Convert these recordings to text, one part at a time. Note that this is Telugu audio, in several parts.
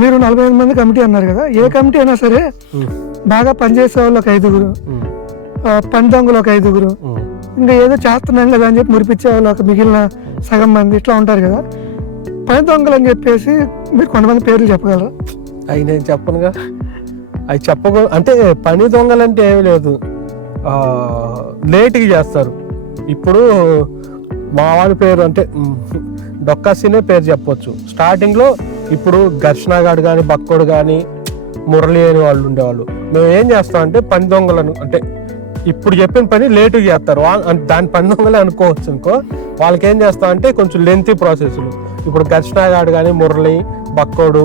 మీరు 45 మంది కమిటీ అన్నారు కదా, ఏ కమిటీ అయినా సరే బాగా పనిచేసే వాళ్ళు ఒక 5గురు, పని దొంగలు ఒక 5గురు, ఇంకా ఏదో చేస్తున్నాం కదా అని చెప్పి మురిపించే వాళ్ళు ఒక మిగిలిన సగం మంది ఇట్లా ఉంటారు కదా. పని దొంగలు అని చెప్పేసి మీరు కొంతమంది పేర్లు చెప్పగలరా? అవి నేను చెప్పనుగా, అవి చెప్పకూడదు. అంటే పని దొంగలు అంటే ఏమి లేదు, లేట్గా చేస్తారు. ఇప్పుడు మా వాళ్ళ పేరు అంటే డొక్కాసినే పేరు చెప్పొచ్చు. స్టార్టింగ్లో ఇప్పుడు ఘర్షణగాడు కానీ బక్కోడు కానీ మురళి అని వాళ్ళు ఉండేవాళ్ళు. మేము ఏం చేస్తామంటే పని దొంగలను అంటే ఇప్పుడు చెప్పిన పని లేటుగా చేస్తారు, దాని పని దొంగలే అనుకోవచ్చు. వాళ్ళకి ఏం చేస్తామంటే కొంచెం లెంతీ ప్రాసెస్లు. ఇప్పుడు ఘర్షణగాడు కానీ మురళి బక్కోడు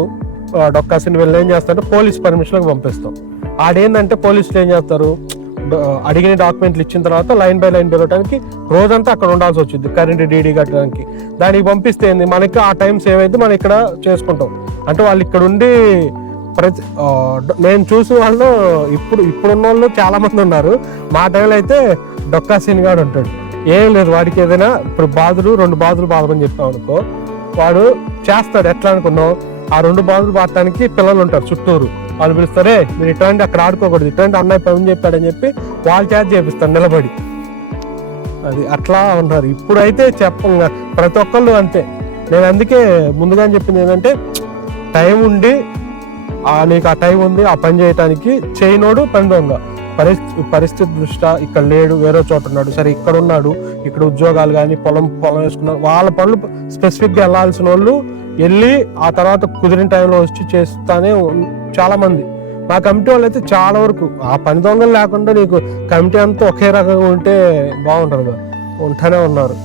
డొక్కాసిని వీళ్ళు ఏం చేస్తారంటే పోలీస్ పర్మిషన్కి పంపిస్తాం. ఆడేంటంటే పోలీసులు ఏం చేస్తారు, అడిగిన డాక్యుమెంట్లు ఇచ్చిన తర్వాత లైన్ బై లైన్ పెరగడానికి రోజంతా అక్కడ ఉండాల్సి వచ్చింది, కరెంట్ డీడీ కట్టడానికి. దానికి పంపిస్తే ఏంది, మనకి ఆ టైం సేవ్ అయితే మనం ఇక్కడ చేసుకుంటాం. అంటే వాళ్ళు ఇక్కడ ఉండి నేను చూసిన వాళ్ళు ఇప్పుడున్న వాళ్ళు చాలా మంది ఉన్నారు. మా టైంలో అయితే డొక్కాసీన్ గాడు ఉంటాడు, ఏం లేదు వాడికి ఏదైనా ఇప్పుడు రెండు బాధలు బాధమని చెప్పాం అనుకో, వాడు చేస్తాడు. ఎట్లా అనుకున్నావు, ఆ 2 బాధలు బాధటానికి పిల్లలు ఉంటారు చుట్టూరు, వాళ్ళు పిలుస్తారే మీరు ఇటువంటి అక్కడ ఆడుకోకూడదు, ఇటువంటి అన్నయ్య పని చెప్పాడని చెప్పి వాళ్ళు చేత చేపిస్తారు నిలబడి. అది అట్లా ఉన్నారు. ఇప్పుడైతే చెప్పంగా ప్రతి ఒక్కళ్ళు అంతే. నేను అందుకే ముందుగా చెప్పింది ఏంటంటే టైం ఉండి నీకు ఆ టైం ఉంది ఆ పని చేయటానికి, చేయనోడు పని దొంగ. పరిస్థితి దృష్ట్యా ఇక్కడ లేడు, వేరే చోట ఉన్నాడు, సరే ఇక్కడ ఉన్నాడు, ఇక్కడ ఉద్యోగాలు కానీ పొలం వేసుకున్నారు, వాళ్ళ పనులు స్పెసిఫిక్గా వెళ్ళాల్సిన వాళ్ళు వెళ్ళి ఆ తర్వాత కుదిరిన టైంలో వచ్చి చేస్తానే చాలా మంది. మా కమిటీ వాళ్ళు అయితే చాలా వరకు ఆ పని దొంగలు లేకుండా నీకు కమిటీ అంతా ఒకే రకంగా ఉంటే బాగుంటుంది కదా, ఉంటూనే ఉన్నారు.